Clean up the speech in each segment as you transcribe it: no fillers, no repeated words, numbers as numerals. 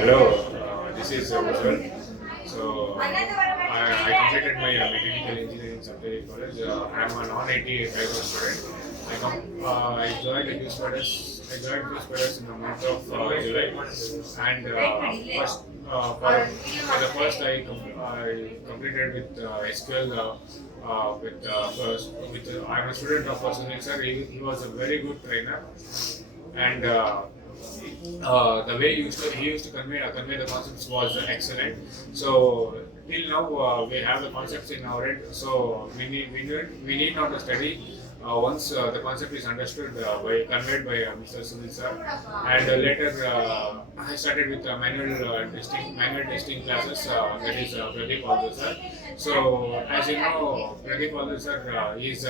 Hello, this is UJWAL. So, I completed my mechanical engineering subject college. I am a non-IT background student. I joined Qspiders. I joined Qspiders in the month of July, and for the first I completed with SQL. I'm a student of Sushil sir. He was a very good trainer, and the way he used to convey the concepts was excellent. So till now we have the concepts in our head. So we need not to study. Once the concept is understood conveyed by Mr. Sunil sir, and later I started with manual testing classes. That is Pradeep also sir. So as you know, Pradeep also sir, he is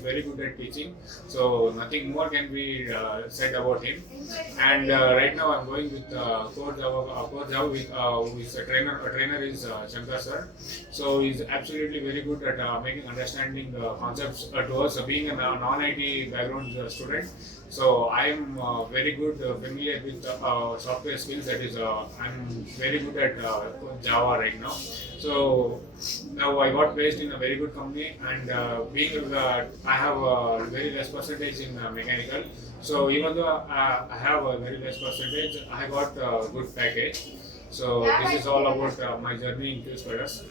very good at teaching. So nothing more can be said about him. And right now I'm going with core Java with who is a trainer. A trainer is Shankar sir. So he's absolutely very good at making understanding concepts to us. Being a non-IT background student, so I am very good familiar with software skills. That is, I'm very good at Java right now. So now I got placed in a very good company, and being I have a very less percentage in mechanical. So even though I have a very less percentage, I got a good package. So this is all about my journey in Qspiders.